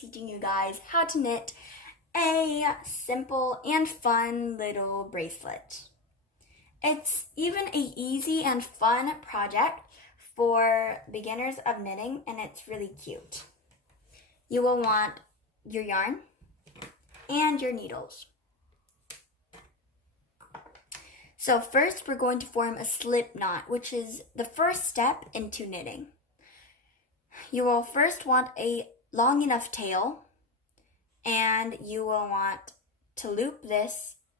teaching you guys how to knit a simple and fun little bracelet. It's even an easy and fun project for beginners of knitting, and it's really cute. You will want your yarn and your needles. So first we're going to form a slip knot, which is the first step into knitting. You will first want a long enough tail, and you will want to loop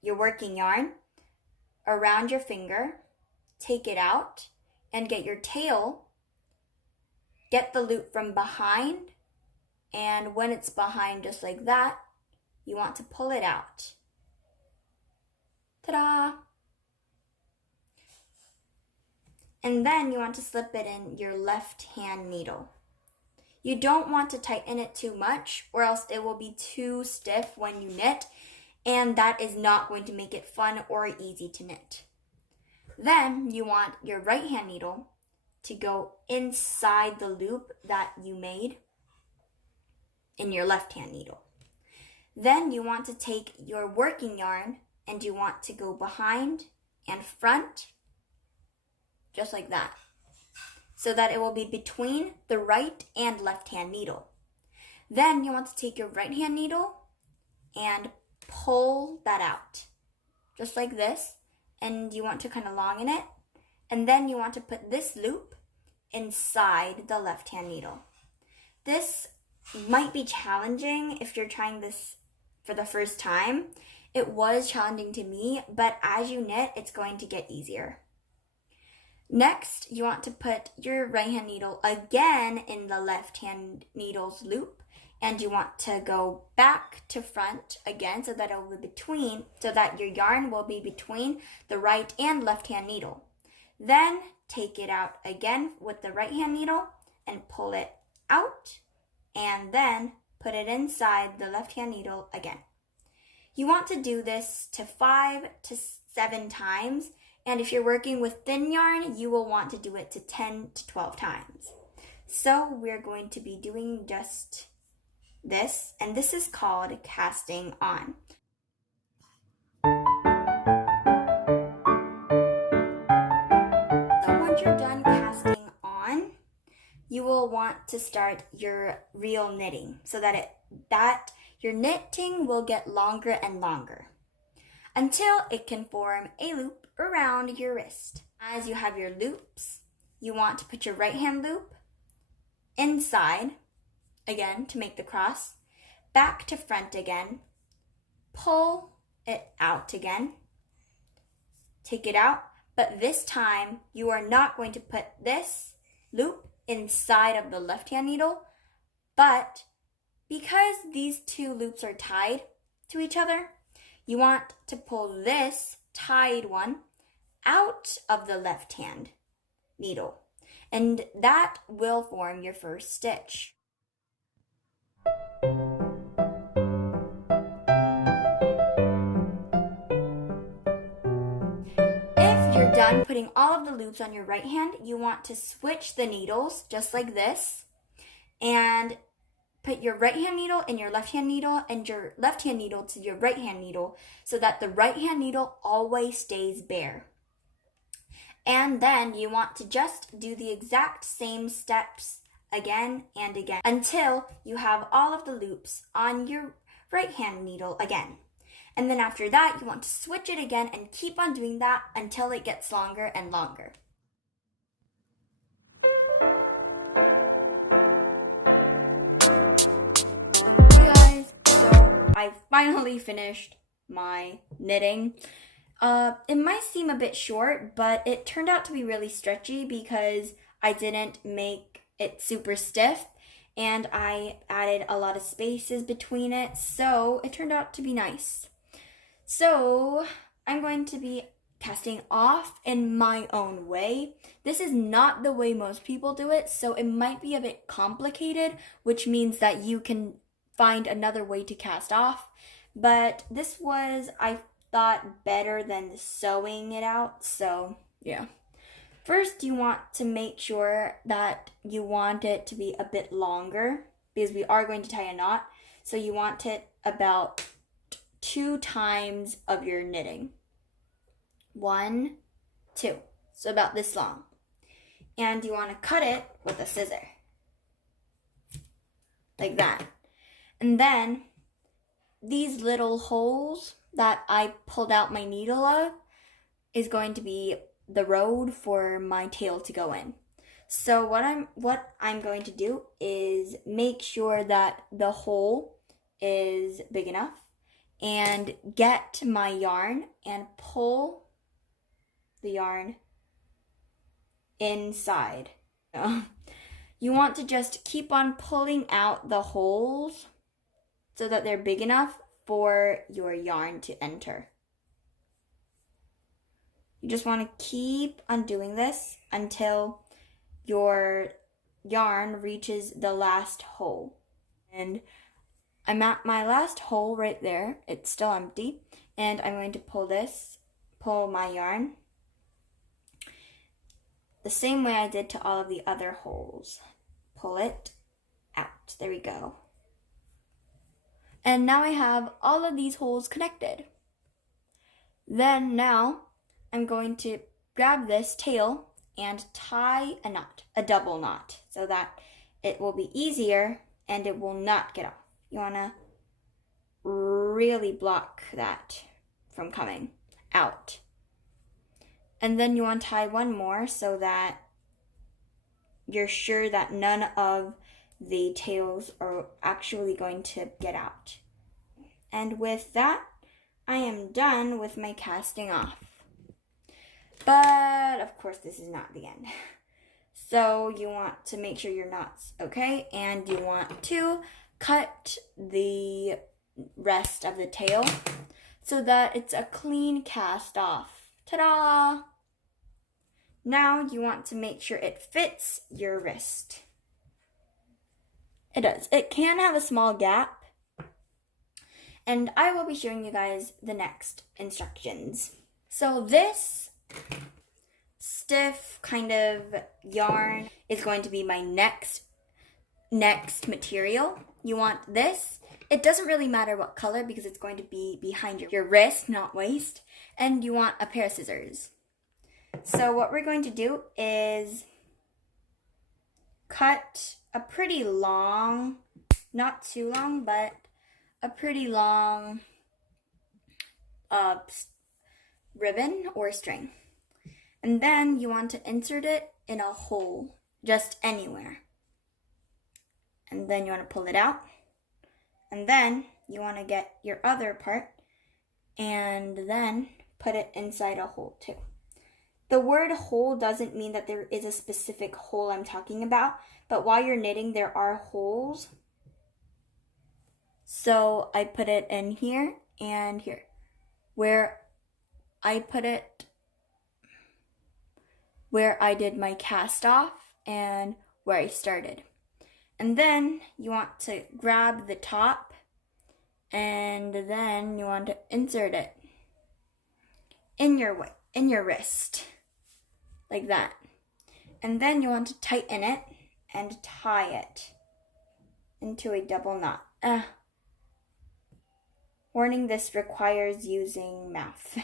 your working yarn, around your finger, take it out, and get your tail, get the loop from behind, and when it's behind just like that, you want to pull it out. Ta-da! And then you want to slip it in your left hand needle. You don't want to tighten it too much, or else it will be too stiff when you knit, and that is not going to make it fun or easy to knit. Then you want your right hand needle to go inside the loop that you made in your left hand needle. Then you want to take your working yarn and you want to go behind and front, just like that, so that it will be between the right and left hand needle. Then you want to take your right hand needle and pull that out, just like this, and you want to kind of longen it, and then you want to put this loop inside the left hand needle. This might be challenging if you're trying this for the first time. It was challenging to me, but as you knit, it's going to get easier. Next, you want to put your right hand needle again in the left hand needle's loop, and you want to go back to front again so that it will be so that your yarn will be between the right and left hand needle. Then take it out again with the right hand needle and pull it out, and then put it inside the left hand needle again. You want to do this to 5 to 7 times. And if you're working with thin yarn, you will want to do it to 10 to 12 times. So we're going to be doing just this, and this is called casting on. So once you're done casting on, you will want to start your real knitting so that your knitting will get longer and longer until it can form a loop around your wrist. As you have your loops, you want to put your right hand loop inside again to make the cross, back to front again, pull it out again, take it out, but this time you are not going to put this loop inside of the left hand needle, but because these two loops are tied to each other, you want to pull this tied one out of the left hand needle, and that will form your first stitch. If you're done putting all of the loops on your right hand, you want to switch the needles just like this, and put your right hand needle in your left hand needle and your left hand needle to your right hand needle so that the right hand needle always stays bare. And then you want to just do the exact same steps again and again until you have all of the loops on your right hand needle again. And then after that, you want to switch it again and keep on doing that until it gets longer and longer. I finally finished my knitting. It might seem a bit short, but it turned out to be really stretchy because I didn't make it super stiff and I added a lot of spaces between it, so it turned out to be nice. So I'm going to be casting off in my own way. This is not the way most people do it, so it might be a bit complicated, which means that you can find another way to cast off, but this was, I thought, better than sewing it out, so yeah. First, you want to make sure that you want it to be a bit longer because we are going to tie a knot. So you want it about 2 times of your knitting. 1, 2. So about this long. And you want to cut it with a scissor. Like that. And then these little holes that I pulled out my needle of is going to be the road for my tail to go in. So what I'm going to do is make sure that the hole is big enough and get my yarn and pull the yarn inside. You want to just keep on pulling out the holes so that they're big enough for your yarn to enter. You just want to keep on doing this until your yarn reaches the last hole. And I'm at my last hole right there. It's still empty. And I'm going to pull my yarn the same way I did to all of the other holes. Pull it out. There we go. And now I have all of these holes connected. Then now I'm going to grab this tail and tie a knot, a double knot, so that it will be easier and it will not get off. You want to really block that from coming out. And then you want to tie one more so that you're sure that none of the tails are actually going to get out. And with that, I am done with my casting off. But of course, this is not the end. So you want to make sure your knot's okay, and you want to cut the rest of the tail so that it's a clean cast off. Ta-da! Now you want to make sure it fits your wrist. It does. It can have a small gap, and I will be showing you guys the next instructions. So this stiff kind of yarn is going to be my next material. You want this. It doesn't really matter what color because it's going to be behind your wrist, not waist. And you want a pair of scissors. So what we're going to do is cut a pretty long, not too long, but a pretty long ribbon or string. And then you want to insert it in a hole, just anywhere. And then you want to pull it out. And then you want to get your other part and then put it inside a hole too. The word hole doesn't mean that there is a specific hole I'm talking about, but while you're knitting, there are holes. So I put it in here and here, where I put it where I did my cast off and where I started. And then you want to grab the top and then you want to insert it in your wrist, like that. And then you want to tighten it and tie it into a double knot. Warning, this requires using math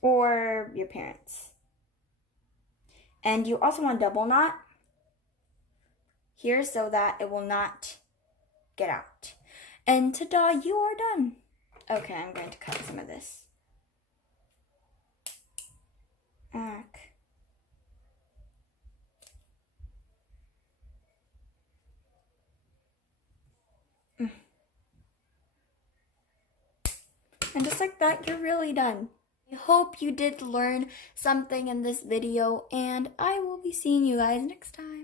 or your parents. And you also want a double knot here so that it will not get out. And ta-da, you are done. Okay, I'm going to cut some of this. And just like that, you're really done. I hope you did learn something in this video, and I will be seeing you guys next time.